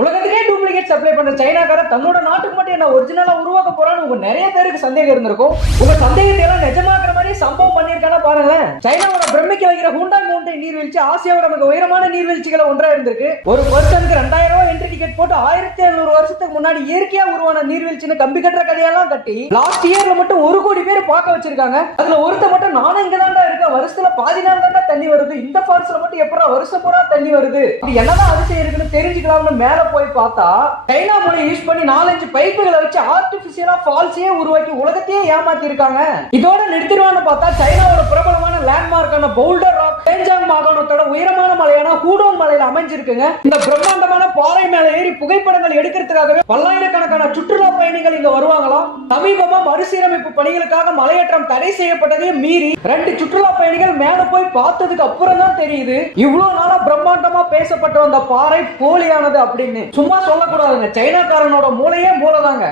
உலகத்துக்கே duplicate supply பண்ற சைனாக்கார தன்னோட நாட்டுக்கு மட்டும் என்ன ஒரிஜினலா உருவாக்க போறான்னு உங்க நிறைய பேருக்கு சந்தேகம் இருந்திருக்கும். உங்க சந்தேகத்தை எல்லாம் நிஜமாக்குற மாதிரி சம்பவம் பண்ணிருக்கானா பாருங்களேன். சைனாவோட பிரமிக்க வைக்கிற ஹூண்டாய் மவுண்டன் நீர்வீழ்ச்சி ஆசியாவோட மிக உயரமான நீர்வீழ்ச்சிகளை ஒன்றா இருந்திருக்கு. ஒரு பர்சனுக்கு 2000 ரூபாய் என்ட்ரி டிக்கெட் போட்டு 1700 வருஷத்துக்கு முன்னாடி இயற்கையா உருவான நீர்வீழ்ச்சின்னு கம்பி கட்டுற கதையெல்லாம் கட்டி லாஸ்ட் இயர்ல மட்டும் 1 கோடி பேர் பார்க்க வச்சிருக்காங்க. அதுல ஒருத்த மட்டும் நானும் இங்க தான்டா இருக்கேன், வருஷத்துல பாதி நாள் தான்டா தண்ணி வருது, இந்த ஃபால்ஸ்ல மட்டும் எப்படா வருஷம் பூரா தண்ணி வருது, இது என்னதான் அதிசயம் இருக்குன்னு தெரிஞ்சுக்கலாம்னு மேல போய் பார்த்தா சைனா மொழி யூஸ் பண்ணி 4-5 பைப்புகளை வச்சு ஆர்டிபிஷியலா ஃபால்ஸே உருவாக்கி உலகத்தையே ஏமாத்தி இருக்காங்க. இதோட நிறுத்திடுவான்னு பார்த்தா சைனாவோட பிரபலமான லேண்ட்மார்க்கான பவுல்டர் ராக் பெஞ்சாங் மாகாணத்தோட உயரமான மலையான ஹூடோங் மலையில அமைஞ்சிருக்குங்க. இந்த பிரம்மாண்டமான பாறை மேல ஏறி புகைப்படங்கள் எடுக்கிறதுக்காகவே பல்லாயிரக்கணக்கான சுற்றுலா பயணிகள் இங்க வருவாங்களாம். சமீபமா மறுசீரமைப்பு பணிகளுக்காக மலையேற்றம் தடை செய்யப்பட்டதையும் மீறி 2 சுற்றுலா பயணிகள் மேல போய் பார்த்ததுக்கு அப்புறம் தான் தெரியுது இவ்வளவு நாளா பிரம்மாண்டமா பேசப்பட்ட அந்த பாறை போலியானது அப்படின்னு. சும்மா சொல்லக்கூடாதுங்க, சைனாக்காரனோட மூளையே மூளைதாங்க.